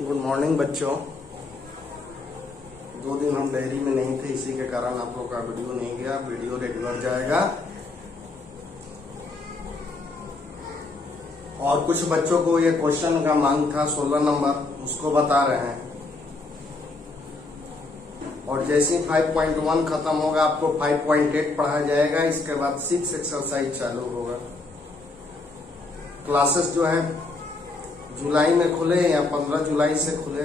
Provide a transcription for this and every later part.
Good morning बच्चों। 2 दिन हम डायरी में नहीं थे, इसी के कारण आप लोग का वीडियो नहीं गया। वीडियो रेगुलर जाएगा। और कुछ बच्चों को ये क्वेश्चन का मांग था 16 नंबर, उसको बता रहे हैं। और जैसे ही 5.1 खत्म होगा आपको 5.8 पढ़ाया जाएगा। इसके बाद 6 एक्सरसाइज चालू होगा। क्लासेस जो है जुलाई में खुले या 15 जुलाई से खुले।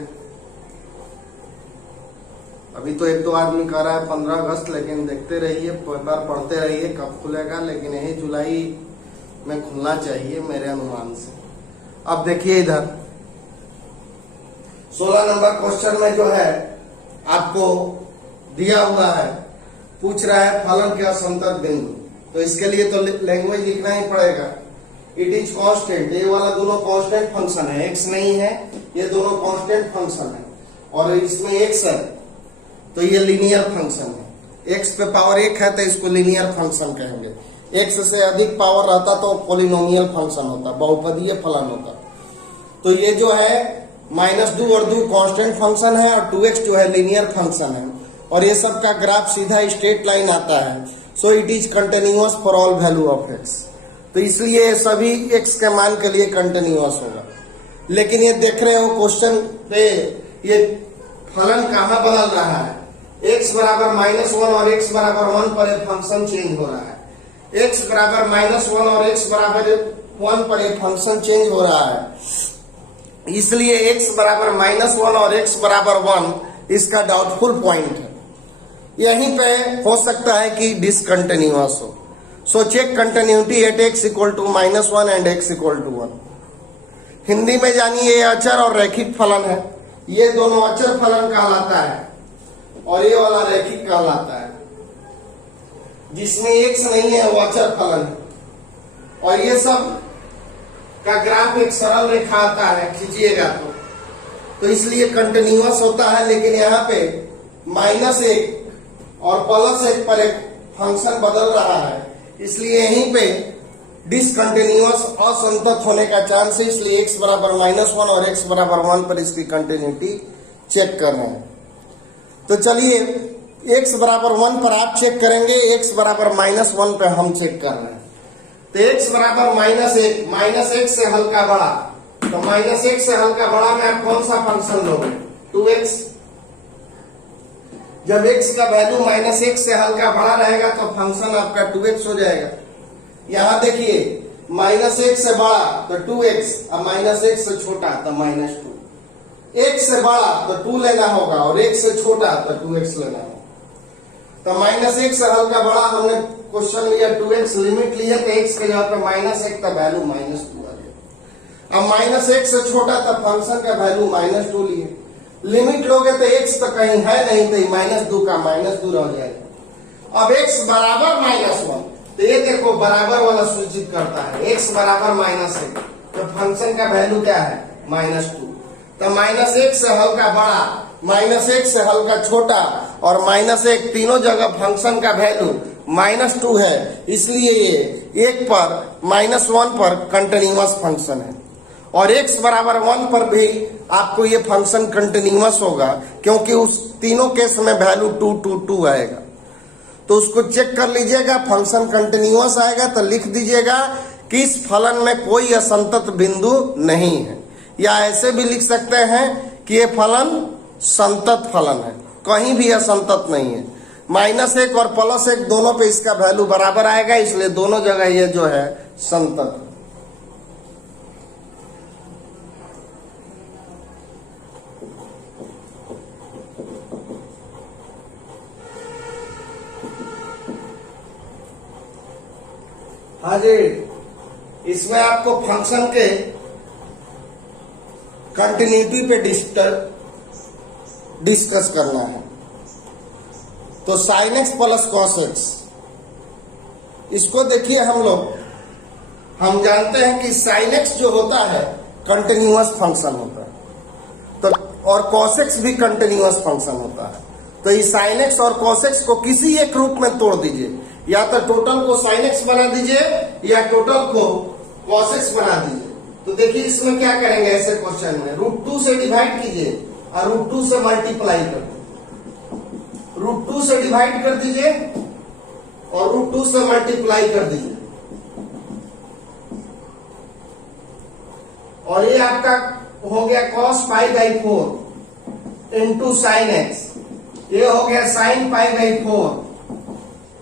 अभी तो 1-2 आदमी कह रहा है 15 अगस्त, लेकिन देखते रहिए, पेपर पढ़ते रहिए कब खुलेगा। लेकिन यही जुलाई में खुलना चाहिए मेरे अनुमान से। अब देखिए इधर 16 नंबर क्वेश्चन में जो है आपको दिया हुआ है, पूछ रहा है फलन के असंतत बिंदु। तो इसके लिए तो लैंग्वेज लिखना ही पड़ेगा। इट इज कांस्टेंट, ये वाला दोनों कांस्टेंट फंक्शन है, एक्स नहीं है, ये दोनों कांस्टेंट फंक्शन है। और इसमें एक्स है तो ये लीनियर फंक्शन है। एक्स पे पावर 1 है तो इसको लीनियर फंक्शन कहेंगे। एक्स से अधिक पावर रहता तो पॉलिनोमियल फंक्शन होता, बहुपदीय फलन होता। तो ये जो है -2 और 2 कांस्टेंट फंक्शन है और 2x जो है लीनियर फंक्शन है। और ये सब का ग्राफ सीधा स्ट्रेट लाइन आता है। सो it is continuous for all value of x. तो इसलिए सभी x के मान के लिए कंटिन्यूअस होगा। लेकिन ये देख रहे हो क्वेश्चन पे ये फलन कहाँ बदल रहा है। x बराबर -1 और x बराबर 1 पर एक फंक्शन चेंज हो रहा है। x बराबर -1 और x बराबर 1 पर एक फंक्शन चेंज हो रहा है। इसलिए x बराबर -1 और x बराबर 1 इसका डाउटफुल पॉइंट है। यहीं पे हो सकता है कि डिसकंटिन्यूअस हो। So check continuity at x equal to -1 and x equal to 1। Hindi में जानिए ये अचर और रैखिक फलन है। ये दोनों अचर फलन कहलाता है और ये वाला रैखिक कहलाता है। जिसमें x नहीं है वो अचर फलन है। और ये सब का ग्राफ एक सरल रेखा आता है, खींचिएगा तो इसलिए कंटिन्यूअस होता है। लेकिन यहाँ पे -1 और +1 पर एक फंक्शन बदल रहा है, इसलिए यहीं पे डिसकंटिन्यूअस असंतत होने का चांस है। इसलिए x बराबर -1 और x बराबर 1 पर इसकी कंटिन्यूटी चेक कर रहे हैं। तो चलिए x बराबर 1 पर आप चेक करेंगे, x बराबर -1 पे हम चेक कर रहे हैं। तो x बराबर -1 से हल्का बड़ा, तो -1 से हल्का बड़ा में आप कौन सा फंक्शन लोगे? 2x। जब x का वैल्यू -1 से हल्का बड़ा रहेगा तो फंक्शन आपका 2x हो जाएगा। यहां देखिए -1 से बड़ा तो 2x और -1 से छोटा तो -2। x से बड़ा तो 2 लेना होगा और 1 से छोटा तो 2x लेना होगा। तो -1 से हल्का बड़ा हमने क्वेश्चन लिया 2x, लिमिट लिया तो x के जगह पे -1 का वैल्यू -2 आ गया। अब -1 से छोटा तो फंक्शन का वैल्यू -2 लिए। लिमिट लोगे तो x तो कहीं है नहीं, तो -2 का -2 रह जाएगा। अब x बराबर -1, तो ये देखो बराबर वाला सूचित करता है। x बराबर -1 तो फंक्शन का वैल्यू क्या है? -2। तो -1 से हल्का बड़ा, -1 से हल्का छोटा और -1 तीनों जगह फंक्शन का वैल्यू -2 है। इसलिए ये 1 पर -1 पर कंटिन्यूअस फंक्शन है। और x बराबर 1 पर भी आपको ये फंक्शन कंटिन्यूअस होगा, क्योंकि उस तीनों केस में वैल्यू 2, 2, 2 आएगा। तो उसको चेक कर लीजिएगा। फंक्शन कंटिन्यूअस आएगा तो लिख दीजिएगा कि इस फलन में कोई असंतत बिंदु नहीं है। या ऐसे भी लिख सकते हैं कि ये फलन संतत फलन है, कहीं भी असंतत नहीं है। -1 और +1 दोनों पे इसका वैल्यू बराबर आएगा, इसलिए दोनों जगह ये जो है संतत है। हाँ जी, इसमें आपको फंक्शन के कंटिन्यूटी पे डिस्कस करना है। तो sin x plus cos x, इसको देखिए हम जानते हैं कि sin x जो होता है कंटिन्यूअस फंक्शन होता है, तो और cos x भी कंटिन्यूअस फंक्शन होता है। तो इस sin x और cos x को किसी एक रूप में तोड़ दीजिए। या तो टोटल को sin x बना दीजिए या टोटल को cos x बना दीजिए। तो देखिए इसमें क्या करेंगे, ऐसे क्वेश्चन में √2 से डिवाइड कीजिए और √2 से मल्टीप्लाई कर दीजिए। √2 से डिवाइड कर दीजिए और √2 से मल्टीप्लाई कर दीजिए, और ये आपका हो गया cos π/4 इंटू साइन एक्स, ये हो गया sin π/4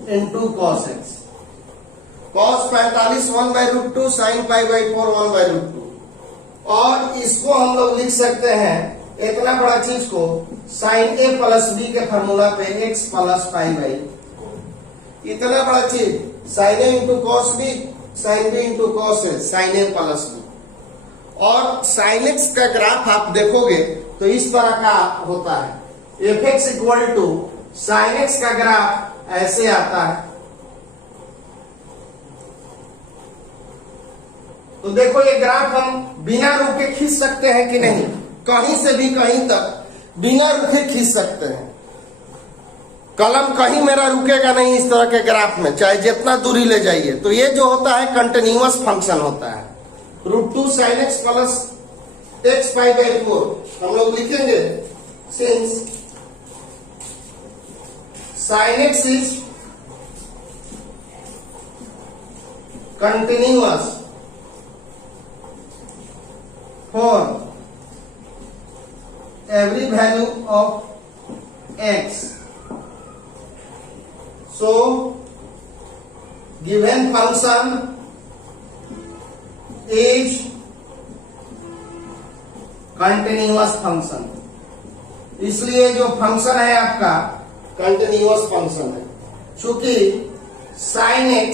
into cos x। cos 45 1/√2, sin π/4 1/√2। और इसको हम लोग लिख सकते हैं इतना बड़ा चीज को sin a प्लस b के फॉर्मूला पे x प्लस π/, इतना बड़ा चीज sin a into cos b, sin b into cos a, sin a plus b। और sin x का ग्राफ आप देखोगे तो इस तरह का होता है, fx equal to sin x का ग्राफ ऐसे आता है। तो देखो ये ग्राफ हम बिना रुके खींच सकते हैं कि नहीं, कहीं से भी कहीं तक बिना रुके खींच सकते हैं। कलम कहीं मेरा रुकेगा नहीं इस तरह के ग्राफ में, चाहे जितना दूरी ले जाइए। तो ये जो होता है कंटिन्यूअस फंक्शन होता है। √2 sin x प्लस x π/4 हम लोग लिखेंगे since sin x is continuous for every value of x, so given function is continuous function. इसलिए जो फंक्शन है आपका कंटिन्यूअस फंक्शन है, चूंकि sin x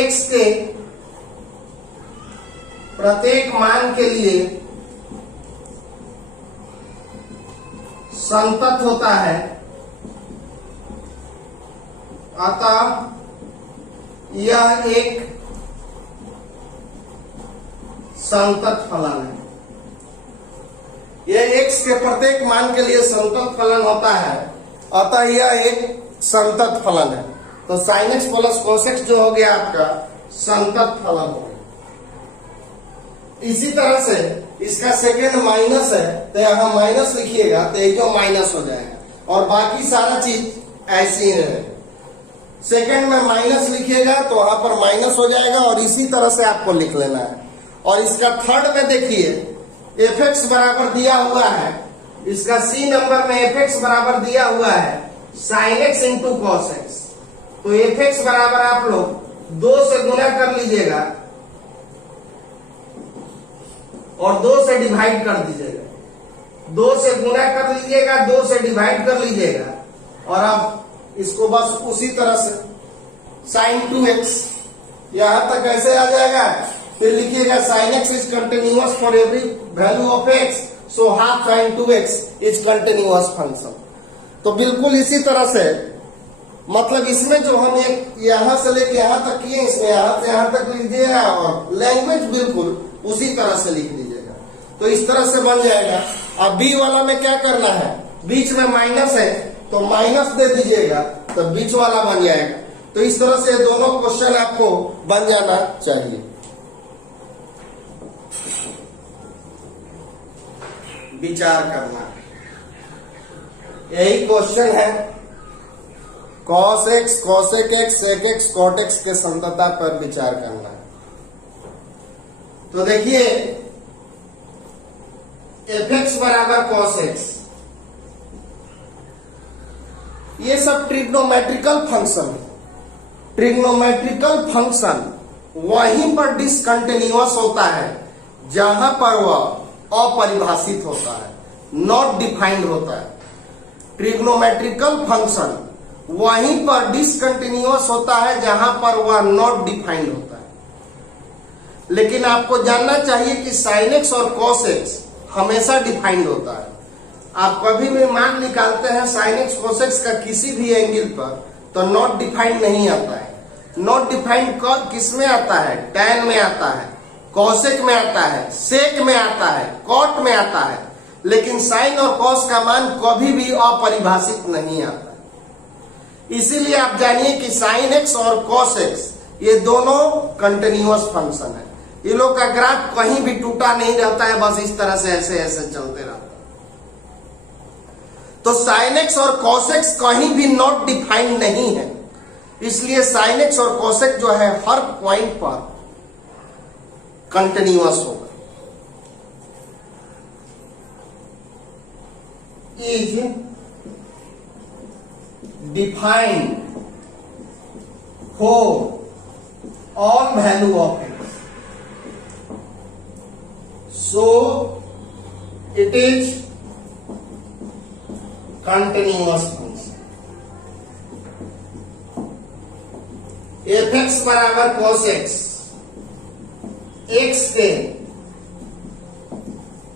x के प्रत्येक मान के लिए संतत होता है, अतः यह एक संतत फलन है। यह x के प्रत्येक मान के लिए संतत फलन होता है, अतः यह एक संतत फलन है। तो sin x plus cos x जो हो गया आपका संतत फलन हो गया। इसी तरह से इसका सेकेंड माइनस है, तो यहां माइनस लिखिएगा तो एक जो माइनस हो जाएगा, और बाकी सारा चीज ऐसे ही रहेगा। सेकेंड में माइनस लिखिएगा तो वहां पर माइनस हो जाएगा, और इसी तरह से आपको लिख लेना है। और इसका थर्ड में देखिए fx बराबर दिया हुआ है, इसका सी नंबर में fx बराबर दिया हुआ है sin x into cos x। तो fx बराबर आप लोग 2 से गुना कर लीजिएगा और 2 से डिवाइड कर दीजिएगा। 2 से गुना कर लीजिएगा, 2 से डिवाइड कर लीजिएगा, और अब इसको बस उसी तरह से sin 2x यहां तक कैसे आ जाएगा। फिर लिखिएगा sin x is continuous for every value of x, so half sin 2x is continuous function. तो बिल्कुल इसी तरह से, मतलब इसमें जो हम एक यहां से लेके यहां तक किए, इसमें यहां से यहां तक लिख दिया, और लैंग्वेज बिल्कुल उसी तरह से लिख दीजिएगा। तो इस तरह से बन जाएगा। अब बी वाला में क्या करना है, बीच में माइनस है तो माइनस दे दीजिएगा, तो बीच वाला बन जाएगा। तो इस तरह से दोनों क्वेश्चन आपको बन जाना चाहिए। विचार करना, यही क्वेश्चन है। cos x, cosec x, sec x, cot x के संतता पर विचार करना है। तो देखिए fx बराबर cos x, ये सब ट्रिग्नोमेट्रिकल फंक्शन है। ट्रिग्नोमेट्रिकल फंक्शन वहीं पर डिसकंटिन्यूअस होता है जहां पर वह अपरिभाषित होता है, नॉट डिफाइंड होता है। ट्रिग्नोमेट्रिकल फंक्शन वहीं पर डिसकंटिन्यूअस होता है जहां पर वह नॉट डिफाइंड होता है। लेकिन आपको जानना चाहिए कि sin x और cos x हमेशा डिफाइंड होता है। आप कभी भी मान निकालते हैं sin x cos x का किसी भी एंगल पर, तो नॉट डिफाइंड नहीं आता है। नॉट डिफाइंड किस में आता है, tan में आता है, cosec में आता है, sec में आता है, cot में आता है। लेकिन sin और cos का मान कभी भी अपरिभाषित नहीं आता। इसीलिए आप जानिए कि sin x और cos x ये दोनों कंटिन्यूअस फंक्शन है। ये लोग का ग्राफ कहीं भी टूटा नहीं रहता है, बस इस तरह से ऐसे ऐसे चलते रहता है। तो साइन एक्स और कॉस एक्स कहीं भी नॉट डिफाइंड नहीं है, इसलिए साइन एक्स और कॉस एक्स जो है हर पॉइंट पर कंटिन्यूअस होगा। Is defined for all value of x, so it is continuous function। f(x) बराबर cos x, x के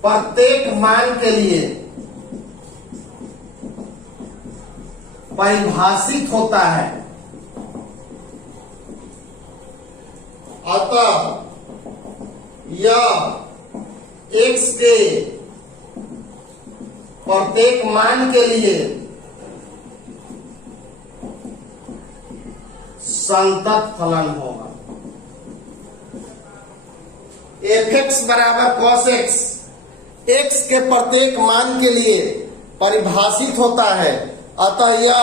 प्रत्येक मान के लिए परिभाषित होता है, अतः यह x के प्रत्येक मान के लिए संतत फलन होगा। f(x) बराबर cos x, x के प्रत्येक मान के लिए परिभाषित होता है, अतः यह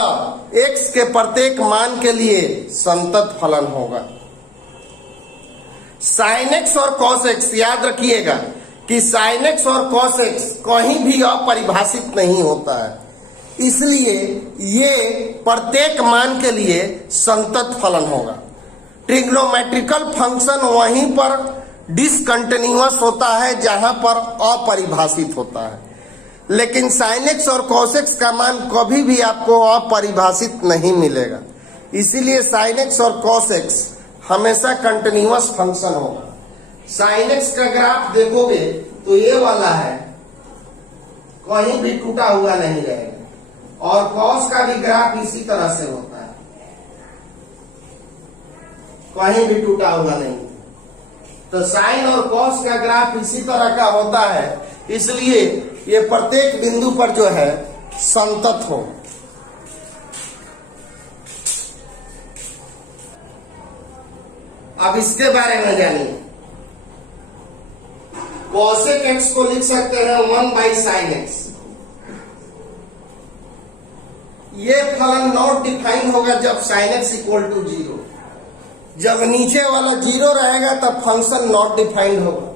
x के प्रत्येक मान के लिए संतत फलन होगा। साइन एक्स और कॉस एक्स याद रखिएगा कि साइन एक्स और कॉस एक्स कहीं भी अपरिभाषित नहीं होता है, इसलिए ये प्रत्येक मान के लिए संतत फलन होगा। ट्रिग्नोमेट्रिकल फंक्शन वहीं पर डिसकंटिन्यूअस होता है जहां पर अपरिभाषित होता है, लेकिन साइन एक्स और कॉस एक्स का मान कभी भी आपको अपरिभाषित नहीं मिलेगा, इसीलिए साइन एक्स और कॉस एक्स हमेशा कंटिन्यूअस फंक्शन होगा। साइन एक्स का ग्राफ देखोगे तो ये वाला है, कहीं भी टूटा हुआ नहीं रहेगा, और कॉस का भी ग्राफ इसी तरह से होता है, कहीं भी टूटा हुआ नहीं। तो साइन और कॉस का ग्राफ इसी तरह का होता है, इसलिए ये प्रत्येक बिंदु पर जो है संतत हो। अब इसके बारे में जानिए। कॉसेक एक्स को लिख सकते हैं 1/sin x। ये फलन नॉट डिफाइन होगा जब sin x इक्वल टू 0। जब नीचे वाला 0 रहेगा तब फंक्शन नॉट डिफाइंड होगा।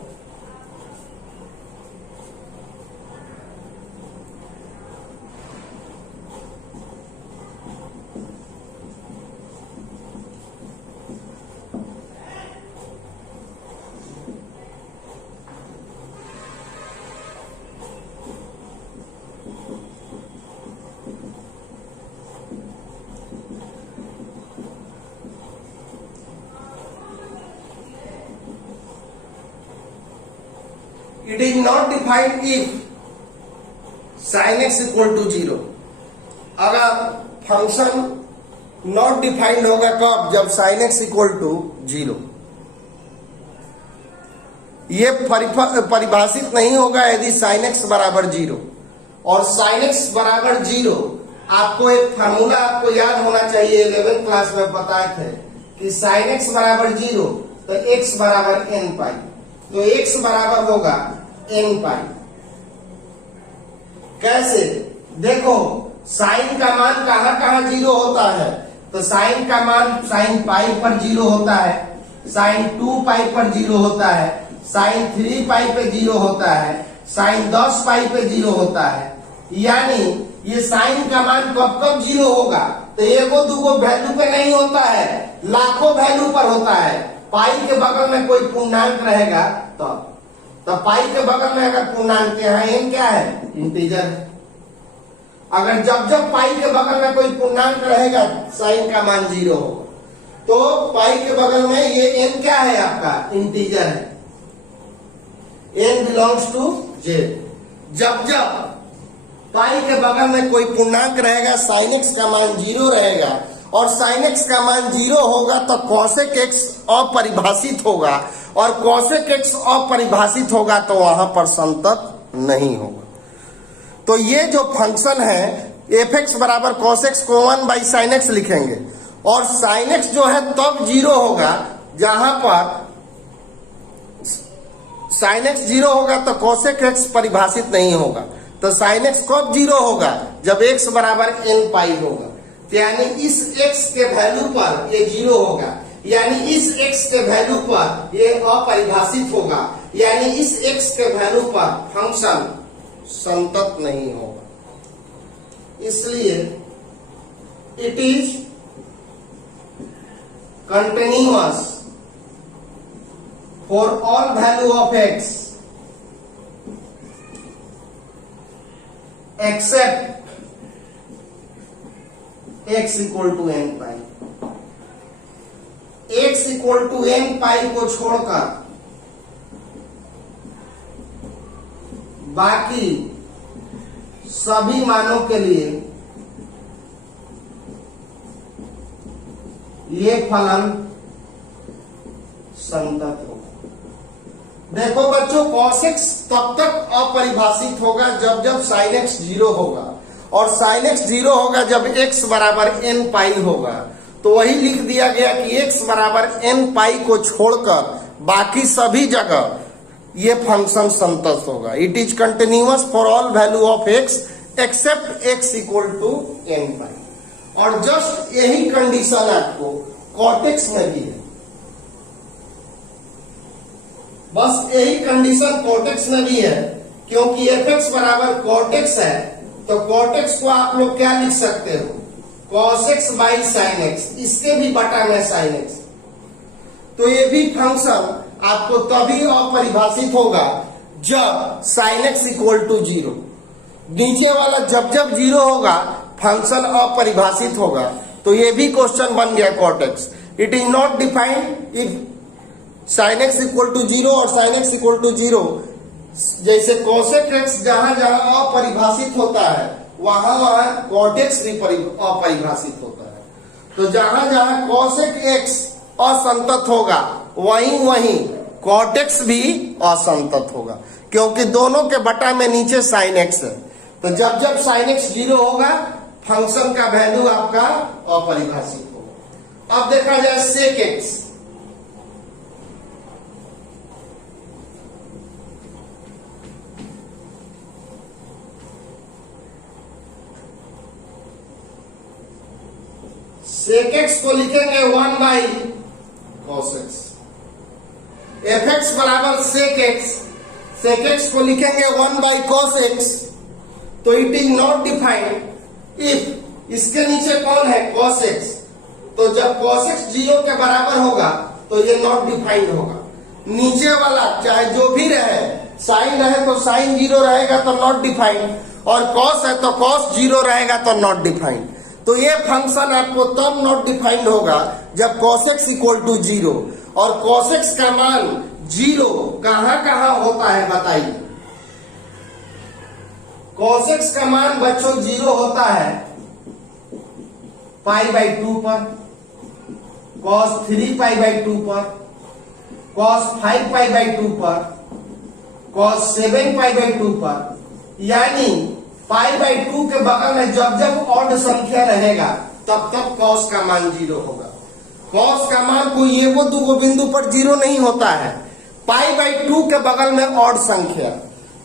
It is not defined if sin x equal to 0। अगर फंक्शन नॉट डिफाइंड होगा कब? जब sin x इक्वल टू 0। ये परिभाषित नहीं होगा यदि sin x बराबर 0। और sin x बराबर 0 आपको एक फार्मूला आपको याद होना चाहिए, 11th क्लास में बताए थे कि sin x बराबर 0 तो x बराबर n पाई, तो x बराबर होगा n पाई। कैसे? देखो साइन का मान कहां कहां 0 होता है, तो साइन का मान साइन पाई पर 0 होता है, साइन 2 पाई पर 0 होता है, साइन 3 पाई पे 0 होता है, साइन 10 पाई पे 0 होता है। यानी ये साइन का मान कब कब 0 होगा? तो एगो दूगो वैल्यू पे नहीं होता है, लाखों वैल्यू पर होता है। पाई के बगल में कोई पूर्णांक रहेगा तो पाई के बगल में अगर पूर्णांक है n क्या है? इंटीजर है। अगर जब जब पाई के बगल में कोई पूर्णांक रहेगा साइन का मान 0 होगा, तो पाई के बगल में ये n क्या है? आपका इंटीजर है, n बिलोंग्स टू j। जब जब पाई के बगल में कोई पूर्णांक रहेगा साइन x का मान 0 रहेगा, और साइन x का मान 0 होगा तो कॉसेक x अपरिभाषित होगा, और कॉसेक x अपरिभाषित होगा तो वहां पर संतत नहीं होगा। तो ये जो फंक्शन है f(x) बराबर cos x को 1/sin x लिखेंगे, और sin x जो है तब 0 होगा जहां पर साइन एक्स 0 होगा तो कोसेक एक्स परिभाषित नहीं होगा। तो साइन एक्स कब 0 होगा? जब x बराबर n पाई होगा। तो यानी इस x के वैल्यू पर ये 0 होगा, यानी इस x के वैल्यू पर ये अपरिभाषित होगा, यानी इस x के वैल्यू पर फंक्शन संतत नहीं होगा। इसलिए it is continuous for all value of x except x equal to n pi। x equal to n pi को छोड़कर बाकी सभी मानों के लिए ये फलन संतत होगा। देखो बच्चों, cos x तब तक अपरिभाषित होगा जब जब sin x 0 होगा, और sin x 0 होगा जब x बराबर n पाई होगा। तो वही लिख दिया गया कि x बराबर n पाई को छोड़कर बाकी सभी जगह ये फंक्शन संतत होगा। It is continuous for all value of x except x equal to n pi. और जस्ट यही कंडीशन आपको cot x में भी है, बस यही कंडीशन cot x में भी है, क्योंकि fx बराबर cot x है। तो cot x को आप लोग क्या लिख सकते हो? cos x by sin x, इसके भी बटा में sin x। तो ये भी फंक्शन आपको तभी अपरिभाषित होगा जब sin x इक्वल टू 0। नीचे वाला जब जब 0 होगा फंक्शन अपरिभाषित होगा। तो ये भी क्वेश्चन बन गया cot x। It is not defined if sin x equal to 0 और sin x इक्वल टू 0। जैसे cosec x जहां जहां अपरिभाषित होता है वहां वहां cot x भी अपरिभाषित होता है। तो जहां जहां cosec x असंतत होगा वहीं वहीं cot x भी असंतत होगा, क्योंकि दोनों के बटा में नीचे sin x है। तो जब जब sin x 0 होगा फंक्शन का वैल्यू आपका अपरिभाषित होगा। अब देखा जाए sec x। sec x को लिखेंगे 1 by cos x। f x बराबर sec x को लिखेंगे 1 बाई cos x। तो it is not defined if इसके नीचे कौन है cos x। तो जब cos x 0 के बराबर होगा तो ये नॉट डिफाइंड होगा। नीचे वाला चाहे जो भी रहे, sin रहे तो sin 0 रहेगा तो नॉट डिफाइंड, और cos है तो cos 0 रहेगा तो नॉट डिफाइंड। तो ये फंक्शन आपको तब नॉट डिफाइंड होगा जब cos x इक्वल टू 0। और cos x का मान 0 कहां कहां होता है बताइए? cos x का मान बच्चों 0 होता है पाई बाई 2 पर, cos 3 पाई बाई 2 पर, cos 5 पाई बाई 2 पर, cos 7 पाई बाई 2 पर। यानी पाई बाई 2 के बगल में जब जब ऑड संख्या रहेगा तब तब cos का मान 0 होगा। cos का मान कोई ये वो दो बिंदु पर 0 नहीं होता है, पाई बाई 2 के बगल में ऑड संख्या।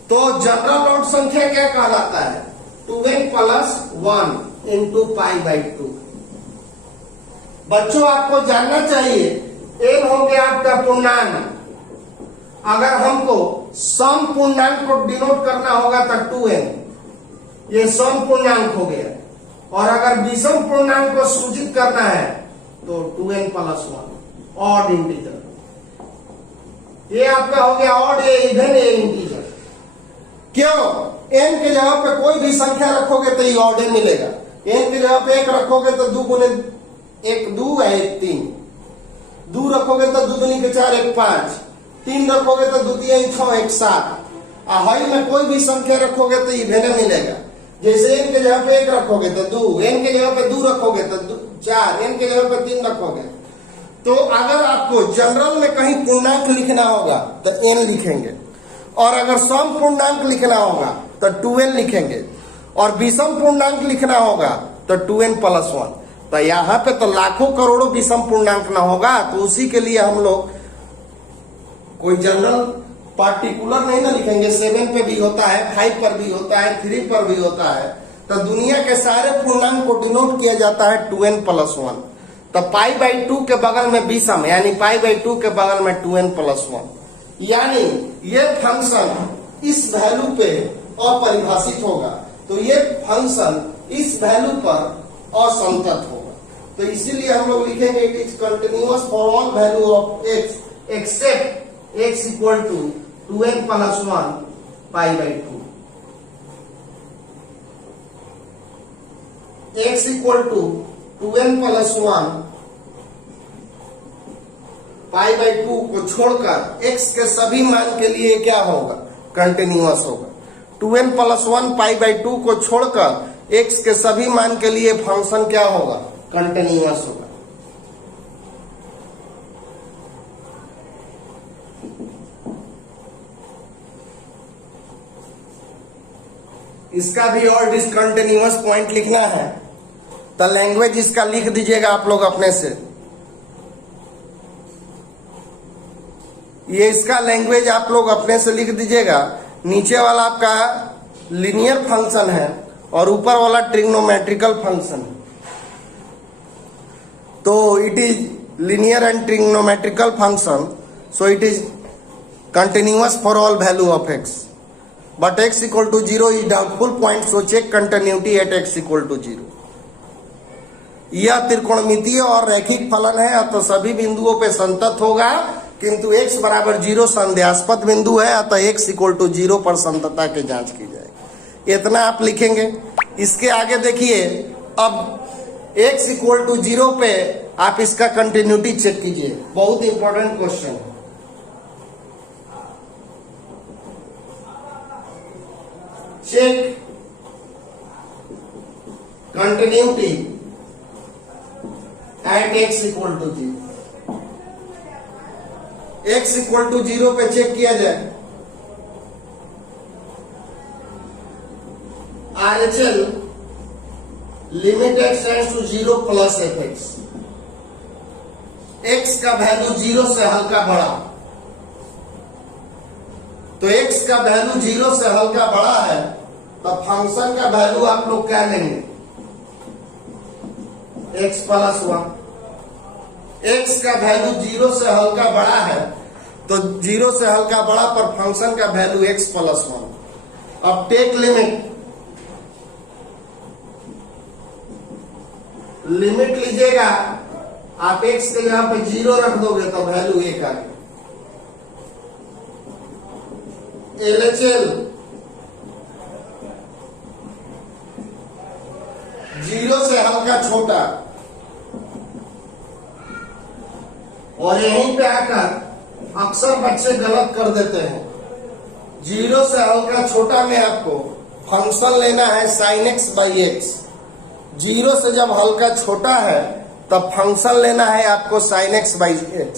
तो जनरल ऑड संख्या क्या कहलाता है? 2n plus 1 into pi by 2। बच्चों आपको जानना चाहिए n हो गया आपका पूर्णांक। अगर हमको सम पूर्णांक को डिनोट करना होगा तो 2n, ये सम पूर्णांक हो गया। और अगर विषम पूर्णांक को सूचित करना है तो 2n प्लस 1 ऑड इंटीजर। ये आपका हो गया ऑड, ये इवन, ये इंटीजर। क्यों? n के जगह पे कोई भी संख्या रखोगे तो ये ऑड मिलेगा। n की जगह पे 1 रखोगे तो 2 गुने 1 2 है 1 3, 2 रखोगे तो 2 दूनी के 4 1 5, 3 रखोगे तो 2 3 6 1 7। हाई में कोई भी संख्या रखोगे तो इवन मिलेगा। जैसे n के जगह पे 1 रखोगे तो 2, n के जगह पे 2 रखोगे तो 4, n के जगह पे 3 रखोगे। तो अगर आपको जनरल में कहीं पूर्णांक लिखना होगा तो n लिखेंगे, और अगर सम पूर्णांक लिखना होगा तो 2n लिखेंगे, और विषम पूर्णांक लिखना होगा तो 2n प्लस 1। तो यहाँ पे तो लाखों करोड़ों विषम पूर्णांक ना होगा, तो उसी के लिए हम लोग कोई जनरल पार्टिकुलर नहीं ना लिखेंगे, 7 पे भी होता है, 5 पर भी होता है, 3 पर भी होता है। तो दुनिया के सारे पूर्णांक को डिनोट किया जाता है 2n+1। तो π/2 के बगल में विषम यानी π/2 के बगल में 2n+1, यानी ये फंक्शन इस वैल्यू पे अपरिभाषित होगा। तो ये फंक्शन इस वैल्यू पर असंतत होगा। तो इसीलिए हम लोग लिखेंगे it is continuous for all value of x except x equal to 2n+1 π/2। x equal to 2n+1 π/2 को छोड़कर x के सभी मान के लिए क्या होगा? कंटिन्यूअस होगा। 2n+1 π/2 को छोड़कर x के सभी मान के लिए फंक्शन क्या होगा? कंटिन्यूअस होगा। इसका भी और डिसकंटिन्यूअस पॉइंट लिखना है तो लैंग्वेज इसका लिख दीजिएगा आप लोग अपने से। ये इसका लैंग्वेज आप लोग अपने से लिख दीजिएगा। नीचे वाला आपका लीनियर फंक्शन है और ऊपर वाला ट्रिग्नोमेट्रिकल फंक्शन। तो it is linear and trigonometrical function, so it is continuous for all value of x, but x equal to 0 is doubtful point, so check continuity at x equal to 0। यह त्रिकोणमितीय और रैखिक फलन है, तो सभी बिंदुओं पे संतत होगा, किंतु x बराबर 0 संदेहास्पद बिंदु है, अतः x इक्वल टू 0 पर संततता की जांच की जाएगी। इतना आप लिखेंगे। इसके आगे देखिए, अब x इक्वल टू 0 पे आप इसका कंटिन्यूटी चेक कीजिए। बहुत इंपॉर्टेंट क्वेश्चन है। Check continuity at x equal to 0। x equal to 0 पे चेक किया जाए। RHL limit x tends to 0 plus fx। x का वैल्यू 0 से हल्का बड़ा, तो x का वैल्यू 0 से हल्का बड़ा है, तो फंक्शन का वैल्यू आप लोग क्या लेंगे? x+1। x का वैल्यू 0 से हल्का बड़ा है, तो 0 से हल्का बड़ा पर फंक्शन का वैल्यू x+1। अब टेक लिमिट लीजिएगा आप। x के यहां पे 0 रख दोगे तो वैल्यू 1 आ गया। LHL 0 से हल्का छोटा, और यहीं पे आकर अक्सर बच्चे गलत कर देते हैं। 0 से हल्का छोटा में आपको फंक्शन लेना है sin x/x। 0 से जब हल्का छोटा है तब फंक्शन लेना है आपको sin x/x,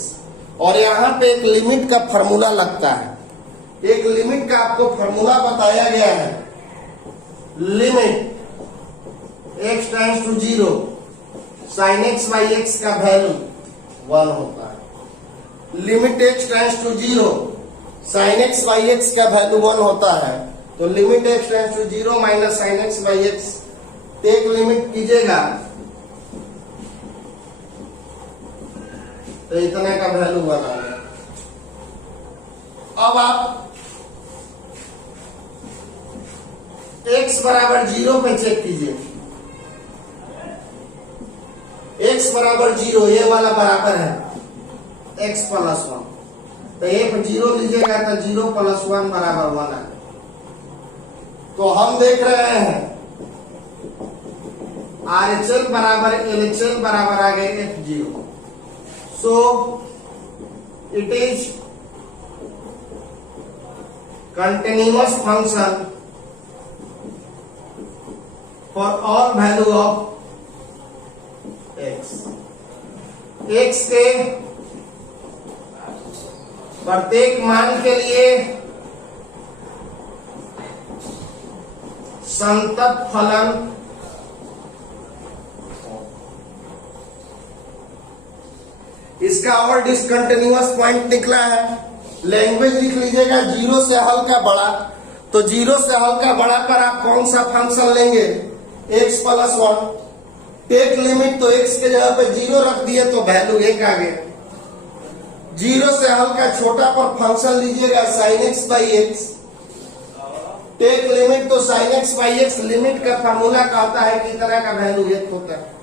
और यहाँ पे एक लिमिट का फॉर्मूला लगता है। एक लिमिट का आपको फॉर्मूला बताया गया है। Limit x tends to 0 sin x/x का वैल्यू 1 होता है। Limit x tends to 0 sin x/x का वैल्यू 1 होता है। तो limit x tends to 0 minus sin x/x, एक लिमिट कीजिएगा तो इतने का वैल्यू 1 आ गया। अब आप x बराबर 0 पे चेक कीजिए। x बराबर 0, ये वाला बराबर है x+1, तो एक 0 लीजिएगा तो 0+1 बराबर 1 है। तो हम देख रहे हैं RHL बराबर LHL बराबर आ गए f0। So it is continuous function for all value of x। x के प्रत्येक मान के लिए संतत फलन इसका और डिसकंटिन्यूअस पॉइंट निकला है। लैंग्वेज लिख लीजिएगा, जीरो से हल्का बड़ा। तो जीरो से हल्का बड़ा पर आप कौन सा फंक्शन लेंगे, x प्लस 1। टेक लिमिट, तो x के जगह पे जीरो रख दिए तो वैल्यू 1 आ गया। जीरो से हल्का छोटा पर फंक्शन लीजिएगा sin x by x. Take limit, तो sin x by x limit का फार्मूला कहता है कि तरह का वैल्यू 1 होता है।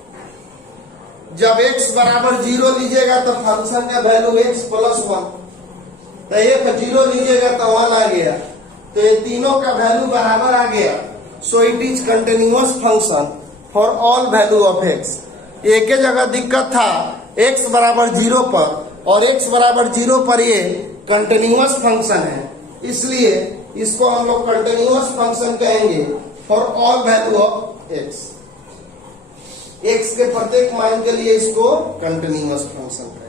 जब x बराबर जीरो लीजिएगा तो फंक्शन का वैल्यू x प्लस 1। तो एक जीरो लीजिएगा तो 1 आ गया, तो ये तीनों का वैल्यू बराबर आ गया। सो it is continuous function for all value of x। एक ही जगह दिक्कत था x बराबर जीरो पर, और x बराबर जीरो पर ये कंटिन्यूअस फंक्शन है, इसलिए इसको हम लोग कंटिन्यूअस फंक्शन कहेंगे for all value of x। x के प्रत्येक मान के लिए इसको कंटिन्यूअस फंक्शन कहेंगे।